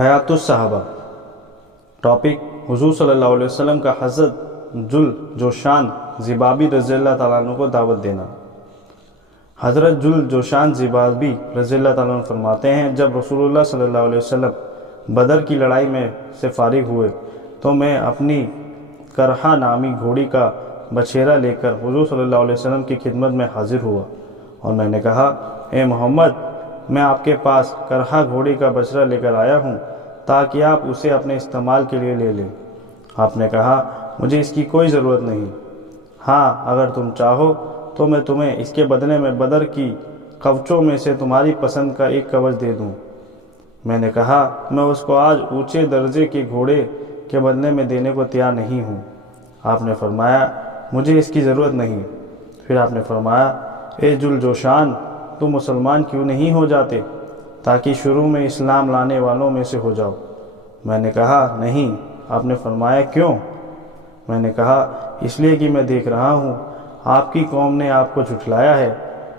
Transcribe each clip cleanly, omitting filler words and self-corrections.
حیات الصحابہ۔ ٹاپک: حضور صلی اللہ علیہ وسلم کا حضرت جلجوشان ذبابی رضی اللہ تعالیٰ عنہ کو دعوت دینا۔ حضرت جلجوشان ذبابی رضی اللہ تعالیٰ عنہ فرماتے ہیں، جب رسول اللہ صلی اللہ علیہ وسلم بدر کی لڑائی میں سے فارغ ہوئے تو میں اپنی کرہا نامی گھوڑی کا بچھیرا لے کر حضور صلی اللہ علیہ وسلم کی خدمت میں حاضر ہوا اور میں نے کہا، اے محمد، میں آپ کے پاس کرہا گھوڑی کا بچھڑا لے کر آیا ہوں تاکہ آپ اسے اپنے استعمال کے لیے لے لیں۔ آپ نے کہا، مجھے اس کی کوئی ضرورت نہیں، ہاں اگر تم چاہو تو میں تمہیں اس کے بدلے میں بدر کی کوچوں میں سے تمہاری پسند کا ایک کوچ دے دوں۔ میں نے کہا، میں اس کو آج اونچے درجے کے گھوڑے کے بدلے میں دینے کو تیار نہیں ہوں۔ آپ نے فرمایا، مجھے اس کی ضرورت نہیں۔ پھر آپ نے فرمایا، اے جلجوشان، تم مسلمان کیوں نہیں ہو جاتے تاکہ شروع میں اسلام لانے والوں میں سے ہو جاؤ؟ میں نے کہا، نہیں۔ آپ نے فرمایا، کیوں؟ میں نے کہا، اس لیے کہ میں دیکھ رہا ہوں آپ کی قوم نے آپ کو جھٹلایا ہے۔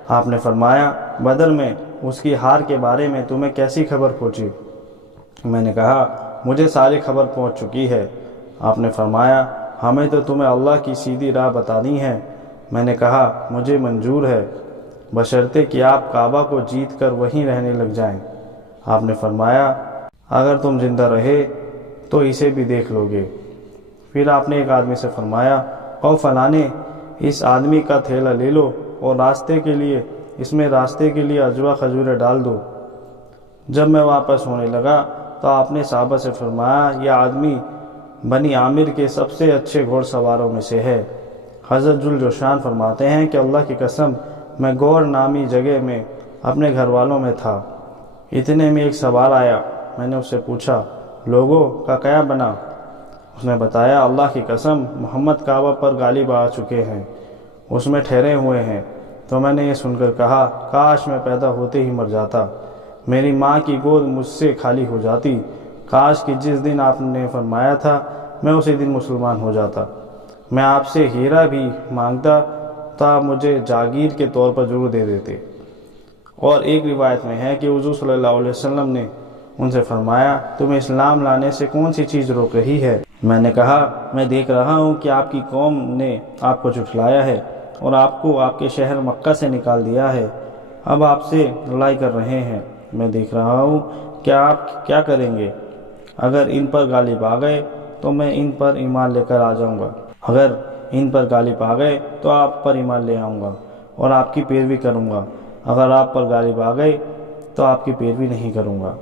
آپ نے فرمایا، بدر میں اس کی ہار کے بارے میں تمہیں کیسی خبر پہنچی؟ میں نے کہا، مجھے ساری خبر پہنچ چکی ہے۔ آپ نے فرمایا، ہمیں تو تمہیں اللہ کی سیدھی راہ بتانی ہے۔ میں نے کہا، مجھے منظور ہے، بشرطے کہ آپ کعبہ کو جیت کر وہیں رہنے لگ جائیں۔ آپ نے فرمایا، اگر تم زندہ رہے تو اسے بھی دیکھ لو گے۔ پھر آپ نے ایک آدمی سے فرمایا، او فلانے، اس آدمی کا تھیلا لے لو اور اس میں راستے کے لیے اجوا کھجوریں ڈال دو۔ جب میں واپس ہونے لگا تو آپ نے صحابہ سے فرمایا، یہ آدمی بنی عامر کے سب سے اچھے گھوڑ سواروں میں سے ہے۔ حضرت جلجوشان فرماتے ہیں کہ اللہ کی قسم، میں گور نامی جگہ میں اپنے گھر والوں میں تھا، اتنے میں ایک سوار آیا۔ میں نے اس سے پوچھا، لوگوں کا کیا بنا؟ اس نے بتایا، اللہ کی قسم، محمد کعبہ پر غالب آ چکے ہیں، اس میں ٹھہرے ہوئے ہیں۔ تو میں نے یہ سن کر کہا، کاش میں پیدا ہوتے ہی مر جاتا، میری ماں کی گود مجھ سے خالی ہو جاتی، کاش کہ جس دن آپ نے فرمایا تھا میں اسی دن مسلمان ہو جاتا، میں آپ سے ہیرا بھی مانگتا تو آپ مجھے جاگیر کے طور پر ضرور دے دیتے۔ اور ایک روایت میں ہے کہ حضور صلی اللہ علیہ وسلم نے ان سے فرمایا، تمہیں اسلام لانے سے کون سی چیز روک رہی ہے؟ میں نے کہا، میں دیکھ رہا ہوں کہ آپ کی قوم نے آپ کو جھٹلایا ہے اور آپ کو آپ کے شہر مکہ سے نکال دیا ہے، اب آپ سے لڑائی کر رہے ہیں۔ میں دیکھ رہا ہوں کہ آپ کیا کریں گے۔ اگر ان پر غالب آ گئے تو میں ان پر ایمان لے کر آ جاؤں گا، اگر ان پر غالب آ گئے تو آپ پر ایمان لے آؤں گا اور آپ کی پیروی کروں گا، اگر آپ پر غالب آ گئے تو آپ کی پیروی نہیں کروں گا۔